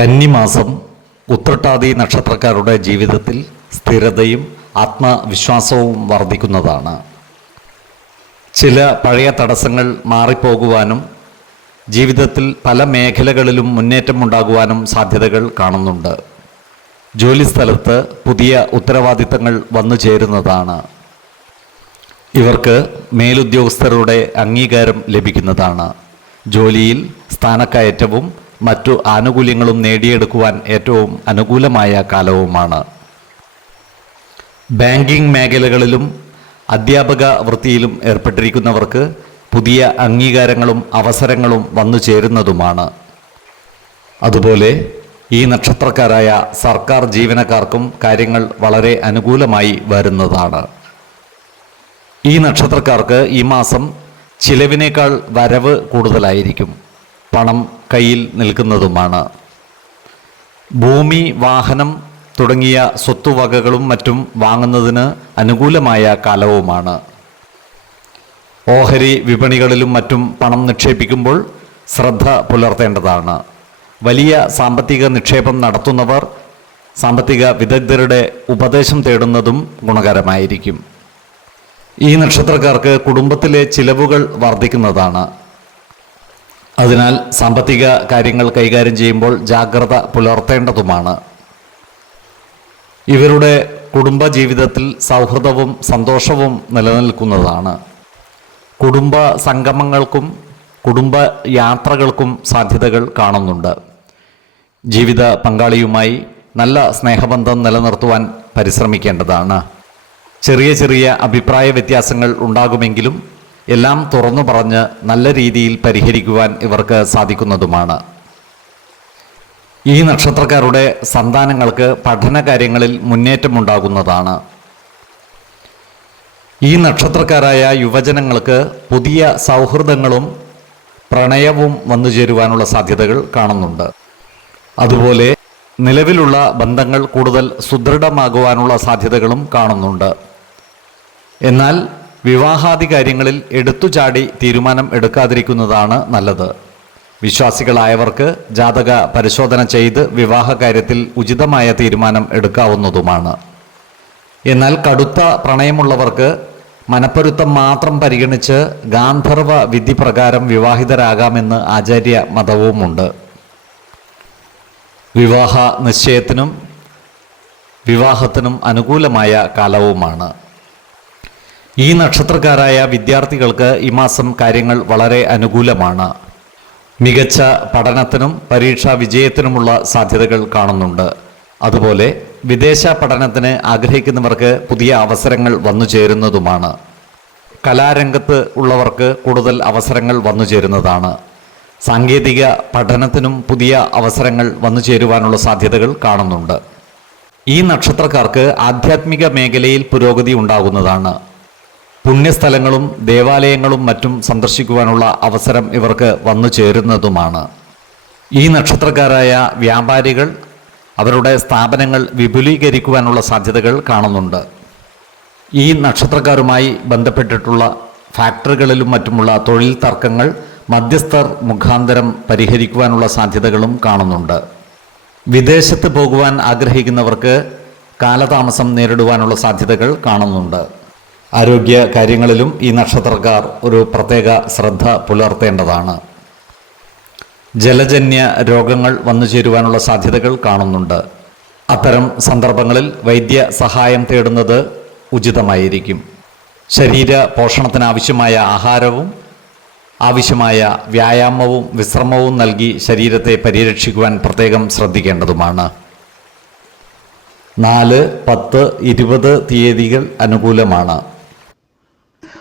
കന്നിമാസം ഉത്രട്ടാതി നക്ഷത്രക്കാരുടെ ജീവിതത്തിൽ സ്ഥിരതയും ആത്മവിശ്വാസവും വർദ്ധിക്കുന്നതാണ്. ചില പഴയ തടസ്സങ്ങൾ മാറിപ്പോകുവാനും ജീവിതത്തിൽ പല മേഖലകളിലും മുന്നേറ്റമുണ്ടാകുവാനും സാധ്യതകൾ കാണുന്നുണ്ട്. ജോലിസ്ഥലത്ത് പുതിയ ഉത്തരവാദിത്തങ്ങൾ വന്നു ചേരുന്നതാണ്. ഇവർക്ക് മേലുദ്യോഗസ്ഥരുടെ അംഗീകാരം ലഭിക്കുന്നതാണ്. ജോലിയിൽ സ്ഥാനക്കയറ്റവും മറ്റു ആനുകൂല്യങ്ങളും നേടിയെടുക്കുവാൻ ഏറ്റവും അനുകൂലമായ കാലവുമാണ്. ബാങ്കിംഗ് മേഖലകളിലും അധ്യാപക വൃത്തിയിലും ഏർപ്പെട്ടിരിക്കുന്നവർക്ക് പുതിയ അംഗീകാരങ്ങളും അവസരങ്ങളും വന്നു ചേരുന്നതുമാണ്. അതുപോലെ ഈ നക്ഷത്രക്കാരായ സർക്കാർ ജീവനക്കാർക്കും കാര്യങ്ങൾ വളരെ അനുകൂലമായി വരുന്നതാണ്. ഈ നക്ഷത്രക്കാർക്ക് ഈ മാസം ചിലവിനേക്കാൾ വരവ് കൂടുതലായിരിക്കും. പണം കയ്യിൽ നിൽക്കുന്നതുമാണ്. ഭൂമി വാഹനം തുടങ്ങിയ സ്വത്തുവകകളും മറ്റും വാങ്ങുന്നതിന് അനുകൂലമായ കാലവുമാണ്. ഓഹരി വിപണികളിലും മറ്റും പണം നിക്ഷേപിക്കുമ്പോൾ ശ്രദ്ധ പുലർത്തേണ്ടതാണ്. വലിയ സാമ്പത്തിക നിക്ഷേപം നടത്തുന്നവർ സാമ്പത്തിക വിദഗ്ധരുടെ ഉപദേശം തേടുന്നതും ഗുണകരമായിരിക്കും. ഈ നക്ഷത്രക്കാർക്ക് കുടുംബത്തിലെ ചിലവുകൾ വർദ്ധിക്കുന്നതാണ്. അതിനാൽ സാമ്പത്തിക കാര്യങ്ങൾ കൈകാര്യം ചെയ്യുമ്പോൾ ജാഗ്രത പുലർത്തേണ്ടതുമാണ്. ഇവരുടെ കുടുംബ ജീവിതത്തിൽ സൗഹൃദവും സന്തോഷവും നിലനിൽക്കുന്നതാണ്. കുടുംബ സംഗമങ്ങൾക്കും കുടുംബ യാത്രകൾക്കും സാധ്യതകൾ കാണുന്നുണ്ട്. ജീവിത പങ്കാളിയുമായി നല്ല സ്നേഹബന്ധം നിലനിർത്തുവാൻ പരിശ്രമിക്കേണ്ടതാണ്. ചെറിയ ചെറിയ അഭിപ്രായ വ്യത്യാസങ്ങൾ ഉണ്ടാകുമെങ്കിലും എല്ലാം തുറന്നു പറഞ്ഞ് നല്ല രീതിയിൽ പരിഹരിക്കുവാൻ ഇവർക്ക് സാധിക്കുന്നതുമാണ്. ഈ നക്ഷത്രക്കാരുടെ സന്താനങ്ങൾക്ക് പഠന കാര്യങ്ങളിൽ മുന്നേറ്റമുണ്ടാകുന്നതാണ്. ഈ നക്ഷത്രക്കാരായ യുവജനങ്ങൾക്ക് പുതിയ സൗഹൃദങ്ങളും പ്രണയവും വന്നു ചേരുവാനുള്ള സാധ്യതകൾ കാണുന്നുണ്ട്. അതുപോലെ നിലവിലുള്ള ബന്ധങ്ങൾ കൂടുതൽ സുദൃഢമാകുവാനുള്ള സാധ്യതകളും കാണുന്നുണ്ട്. എന്നാൽ വിവാഹാദി കാര്യങ്ങളിൽ എടുത്തുചാടി തീരുമാനം എടുക്കാതിരിക്കുന്നതാണ് നല്ലത്. വിശ്വാസികളായവർക്ക് ജാതക പരിശോധന ചെയ്ത് വിവാഹ കാര്യത്തിൽ ഉചിതമായ തീരുമാനം എടുക്കാവുന്നതുമാണ്. എന്നാൽ കടുത്ത പ്രണയമുള്ളവർക്ക് മനപ്പൊരുത്തം മാത്രം പരിഗണിച്ച് ഗാന്ധർവ വിധി പ്രകാരം വിവാഹിതരാകാമെന്ന് ആചാര്യ മതവുമുണ്ട്. വിവാഹ നിശ്ചയത്തിനും വിവാഹത്തിനും അനുകൂലമായ കാലവുമാണ്. ഈ നക്ഷത്രക്കാരായ വിദ്യാർത്ഥികൾക്ക് ഈ മാസം കാര്യങ്ങൾ വളരെ അനുകൂലമാണ്. മികച്ച പഠനത്തിനും പരീക്ഷാ വിജയത്തിനുമുള്ള സാധ്യതകൾ കാണുന്നുണ്ട്. അതുപോലെ വിദേശ പഠനത്തിന് ആഗ്രഹിക്കുന്നവർക്ക് പുതിയ അവസരങ്ങൾ വന്നു ചേരുന്നതുമാണ്. കലാരംഗത്ത് ഉള്ളവർക്ക് കൂടുതൽ അവസരങ്ങൾ വന്നു ചേരുന്നതാണ്. സാങ്കേതിക പഠനത്തിനും പുതിയ അവസരങ്ങൾ വന്നു ചേരുവാനുള്ള സാധ്യതകൾ കാണുന്നുണ്ട്. ഈ നക്ഷത്രക്കാർക്ക് ആധ്യാത്മിക മേഖലയിൽ പുരോഗതി ഉണ്ടാകുന്നതാണ്. പുണ്യസ്ഥലങ്ങളും ദേവാലയങ്ങളും മറ്റും സന്ദർശിക്കുവാനുള്ള അവസരം ഇവർക്ക് വന്നു ചേരുന്നതുമാണ്. ഈ നക്ഷത്രക്കാരായ വ്യാപാരികൾ അവരുടെ സ്ഥാപനങ്ങൾ വിപുലീകരിക്കുവാനുള്ള സാധ്യതകൾ കാണുന്നുണ്ട്. ഈ നക്ഷത്രക്കാരുമായി ബന്ധപ്പെട്ടിട്ടുള്ള ഫാക്ടറികളിലും മറ്റുമുള്ള തൊഴിൽ തർക്കങ്ങൾ മധ്യസ്ഥർ മുഖാന്തരം പരിഹരിക്കുവാനുള്ള സാധ്യതകളും കാണുന്നുണ്ട്. വിദേശത്ത് പോകുവാൻ ആഗ്രഹിക്കുന്നവർക്ക് കാലതാമസം നേരിടുവാനുള്ള സാധ്യതകൾ കാണുന്നുണ്ട്. ആരോഗ്യ കാര്യങ്ങളിലും ഈ നക്ഷത്രക്കാർ ഒരു പ്രത്യേക ശ്രദ്ധ പുലർത്തേണ്ടതാണ്. ജലജന്യ രോഗങ്ങൾ വന്നു ചേരുവാനുള്ള സാധ്യതകൾ കാണുന്നുണ്ട്. അത്തരം സന്ദർഭങ്ങളിൽ വൈദ്യ സഹായം തേടുന്നത് ഉചിതമായിരിക്കും. ശരീര പോഷണത്തിനാവശ്യമായ ആഹാരവും ആവശ്യമായ വ്യായാമവും വിശ്രമവും നൽകി ശരീരത്തെ പരിരക്ഷിക്കുവാൻ പ്രത്യേകം ശ്രദ്ധിക്കേണ്ടതുമാണ്. നാല് പത്ത് ഇരുപത് തീയതികൾ അനുകൂലമാണ്.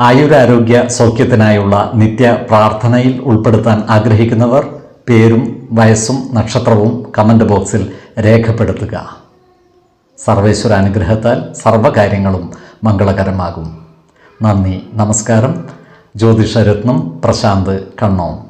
ആയുരാരോഗ്യ സൗഖ്യത്തിനായുള്ള നിത്യ പ്രാർത്ഥനയിൽ ഉൾപ്പെടുത്താൻ ആഗ്രഹിക്കുന്നവർ പേരും വയസ്സും നക്ഷത്രവും കമന്റ് ബോക്സിൽ രേഖപ്പെടുത്തുക. സർവേശ്വര അനുഗ്രഹത്താൽ സർവകാര്യങ്ങളും മംഗളകരമാകും. നന്ദി നമസ്കാരം. ജ്യോതിഷരത്നം പ്രശാന്ത് കണ്ണോം.